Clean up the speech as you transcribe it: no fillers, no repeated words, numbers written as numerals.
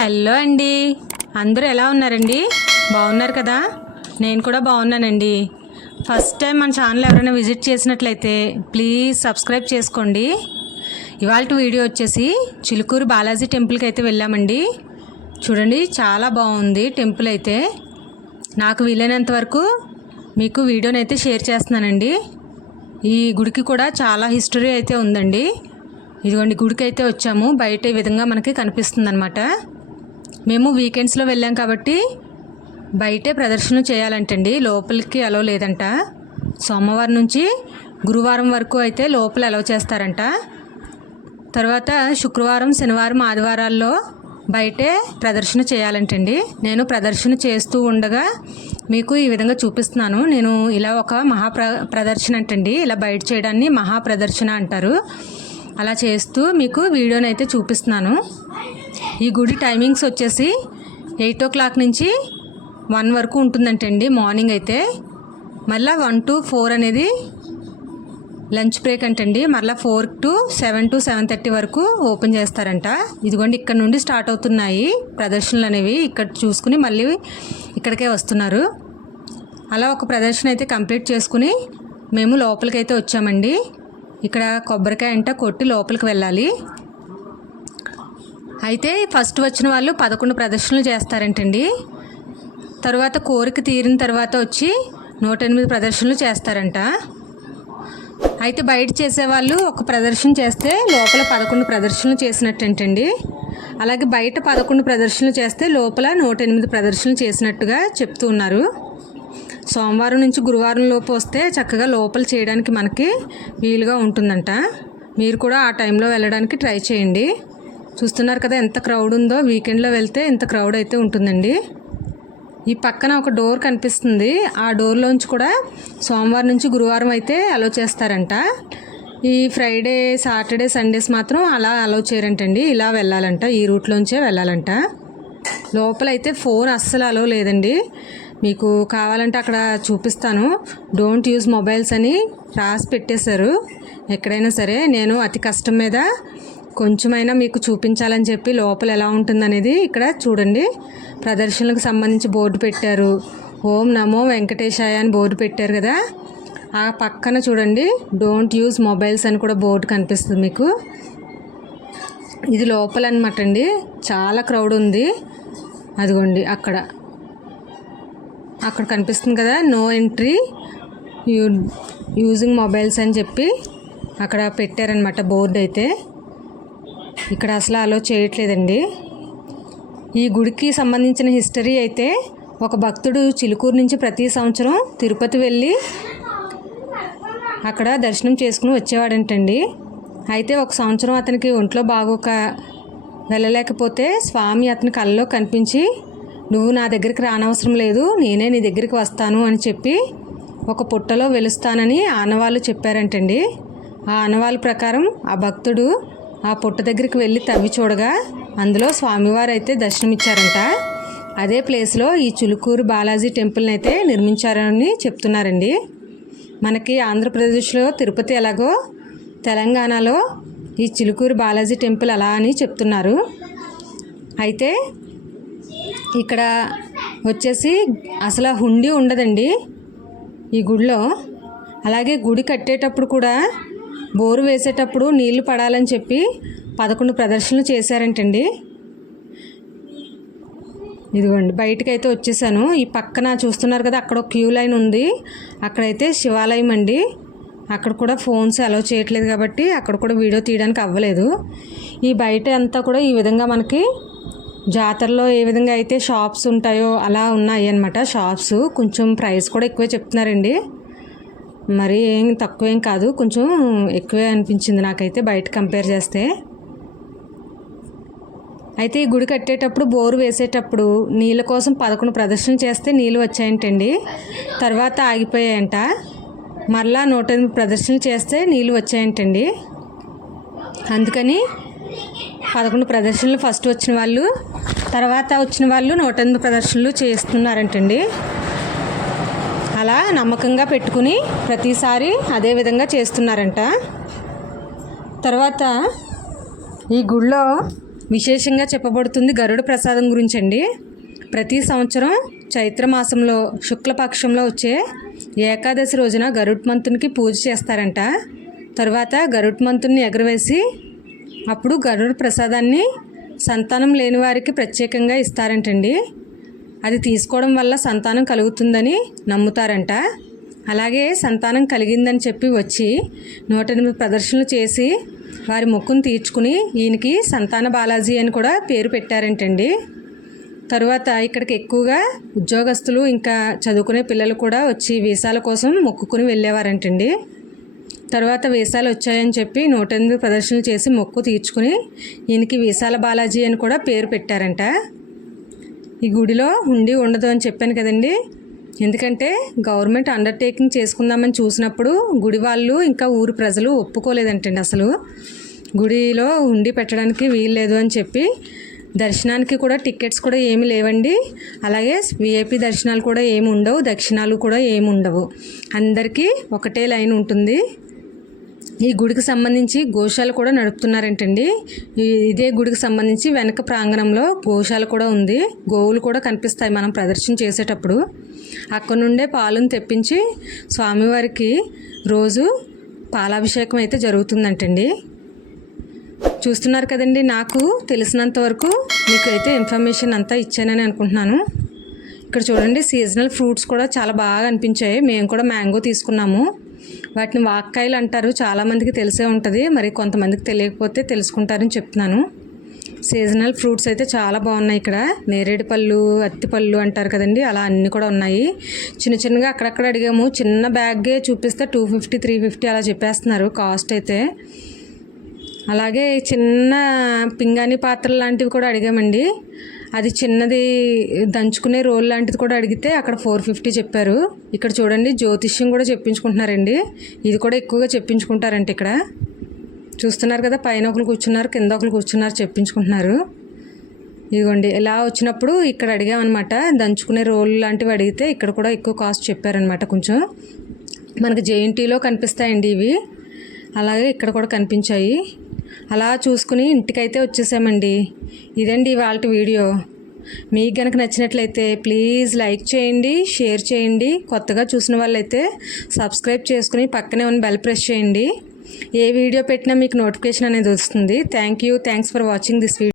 Hello అండి, అందరూ ఎలా ఉన్నారండి? బాగున్నారు కదా? నేను కూడా బాగున్నానండి. ఫస్ట్ టైం మన ఛానల్ ఎవరైనా విజిట్ చేసినట్లయితే ప్లీజ్ సబ్స్క్రైబ్ చేసుకోండి. ఇవాళ వీడియో వచ్చేసి చిలుకూరు బాలాజీ టెంపుల్కి అయితే వెళ్ళామండి. చూడండి, చాలా బాగుంది టెంపుల్ అయితే. నాకు వీలైనంత వరకు మీకు వీడియోని అయితే షేర్ చేస్తున్నానండి. ఈ గుడికి కూడా చాలా హిస్టరీ అయితే ఉందండి. ఇదిగోండి, గుడికి అయితే వచ్చాము. బయట ఈ విధంగా మనకి కనిపిస్తుంది అనమాట. మేము వీకెండ్స్లో వెళ్ళాం కాబట్టి బయటే ప్రదర్శన చేయాలంటండి, లోపలికి అలౌ లేదంట. సోమవారం నుంచి గురువారం వరకు అయితే లోపల అలౌ చేస్తారంట. తర్వాత శుక్రవారం, శనివారం, ఆదివారాల్లో బయటే ప్రదర్శన చేయాలంటండి. నేను ప్రదర్శన చేస్తూ ఉండగా మీకు ఈ విధంగా చూపిస్తున్నాను. నేను ఇలా ఒక ప్రదర్శన అంటండి, ఇలా బయట చేయడాన్ని మహాప్రదర్శన అంటారు. అలా చేస్తూ మీకు వీడియోని అయితే చూపిస్తున్నాను. ఈ గుడి టైమింగ్స్ వచ్చేసి 8 o'clock నుంచి 1 వరకు ఉంటుందంటండి మార్నింగ్ అయితే. మళ్ళీ 1 to 4 అనేది లంచ్ బ్రేక్ అంటండి. మళ్ళీ 4 to 7 to 7:30 వరకు ఓపెన్ చేస్తారంట. ఇదిగోండి, ఇక్కడ నుండి స్టార్ట్ అవుతున్నాయి ప్రదర్శనలు అనేవి. ఇక్కడ చూసుకుని మళ్ళీ ఇక్కడికే వస్తున్నారు. అలా ఒక ప్రదర్శన అయితే కంప్లీట్ చేసుకుని మేము లోపలికైతే వచ్చామండి. ఇక్కడ కొబ్బరికాయ అంట కొట్టి లోపలికి వెళ్ళాలి. అయితే ఫస్ట్ వచ్చిన వాళ్ళు 11 ప్రదర్శనలు చేస్తారంటండి. తర్వాత కోరిక తీరిన తర్వాత వచ్చి 108 ప్రదర్శనలు చేస్తారంట. అయితే బయట చేసేవాళ్ళు ఒక ప్రదర్శన చేస్తే లోపల 11 ప్రదర్శనలు చేసినట్టండి. అలాగే బయట 11 ప్రదర్శనలు చేస్తే లోపల 108 ప్రదర్శనలు చేసినట్టుగా చెప్తూ ఉన్నారు. సోమవారం నుంచి గురువారం లోపు వస్తే చక్కగా లోపల చేయడానికి మనకి వీలుగా ఉంటుందంట. మీరు కూడా ఆ టైంలో వెళ్ళడానికి ట్రై చేయండి. చూస్తున్నారు కదా ఎంత క్రౌడ్ ఉందో. వీకెండ్లో వెళ్తే ఇంత క్రౌడ్ అయితే ఉంటుందండి. ఈ పక్కన ఒక డోర్ కనిపిస్తుంది. ఆ డోర్లోంచి కూడా సోమవారం నుంచి గురువారం అయితే అలో చేస్తారంట. ఈ ఫ్రైడే, సాటర్డే, సండేస్ మాత్రం అలా అలో చేయరంటండి. ఇలా వెళ్ళాలంట, ఈ రూట్లోంచే వెళ్ళాలంట. లోపలైతే ఫోన్ అస్సలు అలో లేదండి. మీకు కావాలంటే అక్కడ చూపిస్తాను. డోంట్ యూజ్ మొబైల్స్ అని రాసి పెట్టేశారు ఎక్కడైనా సరే. నేను అతి కష్టం మీద కొంచెమైనా మీకు చూపించాలని చెప్పి లోపల ఎలా ఉంటుందనేది ఇక్కడ చూడండి. ప్రదర్శనలకు సంబంధించి బోర్డు పెట్టారు. ఓం నమో వెంకటేశాయ అని బోర్డు పెట్టారు కదా. ఆ పక్కన చూడండి డోంట్ యూజ్ మొబైల్స్ అని కూడా బోర్డు కనిపిస్తుంది మీకు. ఇది లోపల అనమాట అండి. చాలా క్రౌడ్ ఉంది. అదిగోండి అక్కడ కనిపిస్తుంది కదా, నో ఎంట్రీ యూజింగ్ మొబైల్స్ అని చెప్పి అక్కడ పెట్టారనమాట బోర్డు అయితే. ఇక్కడ అసలు అలో చేయట్లేదండి. ఈ గుడికి సంబంధించిన హిస్టరీ అయితే, ఒక భక్తుడు చిలుకూరు నుంచి ప్రతి సంవత్సరం తిరుపతి వెళ్ళి అక్కడ దర్శనం చేసుకుని వచ్చేవాడంటండి. అయితే ఒక సంవత్సరం అతనికి ఒంట్లో బాగోక వెళ్ళలేకపోతే స్వామి అతని కళ్ళలో కనిపించి, నువ్వు నా దగ్గరికి రానవసరం లేదు, నేనే నీ దగ్గరికి వస్తాను అని చెప్పి ఒక పుట్టలో వెలుస్తానని ఆనవాళ్ళు చెప్పారంటండి. ఆ ఆనవాళ్ళ ప్రకారం ఆ భక్తుడు ఆ పుట్ట దగ్గరికి వెళ్ళి తవ్వి చూడగా అందులో స్వామివారు అయితే దర్శనమిచ్చారంట. అదే ప్లేస్లో ఈ చిలుకూరు బాలాజీ టెంపుల్ని అయితే నిర్మించారని చెప్తున్నారండి. మనకి ఆంధ్రప్రదేశ్లో తిరుపతి ఎలాగో తెలంగాణలో ఈ చిలుకూరు బాలాజీ టెంపుల్ అలా అని చెప్తున్నారు. అయితే ఇక్కడ వచ్చేసి అసలు హుండీ ఉండదండి ఈ గుడిలో. అలాగే గుడి కట్టేటప్పుడు కూడా బోరు వేసేటప్పుడు నీళ్లు పడాలని చెప్పి 11 ప్రదర్శనలు చేశారంటండి. ఇదిగోండి, బయటకైతే వచ్చేసాను. ఈ పక్కన చూస్తున్నారు కదా, అక్కడ ఒక క్యూ లైన్ ఉంది. అక్కడైతే శివాలయం అండి. అక్కడ కూడా ఫోన్స్ అలౌ చేయట్లేదు కాబట్టి అక్కడ కూడా వీడియో తీయడానికి అవ్వలేదు. ఈ బయట అంతా కూడా ఈ విధంగా మనకి జాతరలో ఏ విధంగా అయితే షాప్స్ ఉంటాయో అలా ఉన్నాయి అన్నమాట. షాప్స్ కొంచెం ప్రైస్ కూడా ఎక్కువే చెప్తున్నారండి. మరి ఏం తక్కువేం కాదు, కొంచెం ఎక్కువే అనిపించింది నాకైతే బయట కంపేర్ చేస్తే. అయితే ఈ గుడి కట్టేటప్పుడు బోరు వేసేటప్పుడు నీళ్ళ కోసం 11 ప్రదర్శనలు చేస్తే నీళ్ళు వచ్చాయంటండి. తర్వాత ఆగిపోయాయంట. మరలా 108 ప్రదర్శనలు చేస్తే నీళ్ళు వచ్చాయంటండి. అందుకని 11 ప్రదర్శనలు ఫస్ట్ వచ్చిన వాళ్ళు, తర్వాత వచ్చిన వాళ్ళు 108 ప్రదర్శనలు చేస్తున్నారంటండి. అలా నమ్మకంగా పెట్టుకుని ప్రతిసారి అదే విధంగా చేస్తున్నారంట. తర్వాత ఈ గుడిలో విశేషంగా చెప్పబడుతుంది గరుడ ప్రసాదం గురించి అండి. ప్రతి సంవత్సరం చైత్ర మాసంలో శుక్లపక్షంలో వచ్చే ఏకాదశి రోజున గరుత్మంతునికి పూజ చేస్తారంట. తర్వాత గరుత్మంతుని ఎగరవేసి అప్పుడు గరుడ ప్రసాదాన్ని సంతానం లేని వారికి ప్రత్యేకంగా ఇస్తారంటండి. అది తీసుకోవడం వల్ల సంతానం కలుగుతుందని నమ్ముతారంట. అలాగే సంతానం కలిగిందని చెప్పి వచ్చి 108 ప్రదర్శనలు చేసి వారి మొక్కును తీర్చుకుని ఈయనకి సంతాన బాలాజీ అని కూడా పేరు పెట్టారంటండి. తరువాత ఇక్కడికి ఎక్కువగా ఉద్యోగస్తులు ఇంకా చదువుకునే పిల్లలు కూడా వచ్చి వీసాల కోసం మొక్కుకుని వెళ్ళేవారంటండి. తర్వాత వీసాలు వచ్చాయని చెప్పి 108 ప్రదర్శనలు చేసి మొక్కు తీర్చుకుని ఈయనకి వీసాల బాలాజీ అని కూడా పేరు పెట్టారంట. ఈ గుడిలో హుండీ ఉండదు అని చెప్పాను కదండి. ఎందుకంటే గవర్నమెంట్ అండర్టేకింగ్ చేసుకుందామని చూసినప్పుడు గుడి వాళ్ళు ఇంకా ఊరి ప్రజలు ఒప్పుకోలేదంటండి. అసలు గుడిలో హుండీ పెట్టడానికి వీల్లేదు అని చెప్పి దర్శనానికి కూడా టికెట్స్ కూడా ఏమి లేవండి. అలాగే విఐపి దర్శనాలు కూడా ఏమి ఉండవు, దక్షిణాలు కూడా ఏమి ఉండవు. అందరికీ ఒకటే లైన్ ఉంటుంది. ఈ గుడికి సంబంధించి గోశాల కూడా నడుపుతున్నారంటండి. ఇదే గుడికి సంబంధించి వెనక ప్రాంగణంలో గోశాల కూడా ఉంది. గోవులు కూడా కనిపిస్తాయి మనం ప్రదర్శన చేసేటప్పుడు. అక్కడ నుండే పాలను తెప్పించి స్వామివారికి రోజు పాలాభిషేకం అయితే జరుగుతుందంటండి. చూస్తున్నారు కదండి, నాకు తెలిసినంత వరకు మీకు అయితే ఇన్ఫర్మేషన్ అంతా ఇచ్చానని అనుకుంటున్నాను. ఇక్కడ చూడండి, సీజనల్ ఫ్రూట్స్ కూడా చాలా బాగా అనిపించాయి. మేము కూడా మ్యాంగో తీసుకున్నాము. వాటిని వాక్కాయలు అంటారు, చాలామందికి తెలిసే ఉంటుంది, మరి కొంతమందికి తెలియకపోతే తెలుసుకుంటారని చెప్తున్నాను. సీజనల్ ఫ్రూట్స్ అయితే చాలా బాగున్నాయి. ఇక్కడ నేరేడు పళ్ళు, అత్తిపళ్ళు అంటారు కదండి, అలా అన్నీ కూడా ఉన్నాయి. చిన్న చిన్నగా అక్కడక్కడ అడిగాము. చిన్న బ్యాగే చూపిస్తే 250, 350 అలా చెప్పేస్తున్నారు కాస్ట్ అయితే. అలాగే చిన్న పింగాణి పాత్రలు లాంటివి కూడా అడిగామండి. అది చిన్నది దంచుకునే రోల్ లాంటిది కూడా అడిగితే అక్కడ 450 చెప్పారు. ఇక్కడ చూడండి, జ్యోతిష్యం కూడా చెప్పించుకుంటున్నారండి. ఇది కూడా ఎక్కువగా చెప్పించుకుంటారంట ఇక్కడ. చూస్తున్నారు కదా, పైన ఒకరు కూర్చున్నారు, కింద ఒకరు కూర్చున్నారు, చెప్పించుకుంటున్నారు. ఇదిగోండి, ఇలా వచ్చినప్పుడు ఇక్కడ అడిగామన్నమాట. దంచుకునే రోల్ లాంటివి అడిగితే ఇక్కడ కూడా ఎక్కువ కాస్ట్ చెప్పారనమాట. కొంచెం మనకు జేఎన్టీలో కనిపిస్తాయండి ఇవి, అలాగే ఇక్కడ కూడా కనిపించాయి. అలా చూసుకుని ఇంటికైతే వచ్చేసామండి. ఇదండి ఇవాళ వీడియో. మీకు కనుక నచ్చినట్లయితే ప్లీజ్ లైక్ చేయండి, షేర్ చేయండి. కొత్తగా చూసిన వాళ్ళైతే సబ్స్క్రైబ్ చేసుకుని పక్కనే ఉన్న బెల్ ప్రెస్ చేయండి. ఏ వీడియో పెట్టినా మీకు నోటిఫికేషన్ అనేది వస్తుంది. Thanks for watching this video.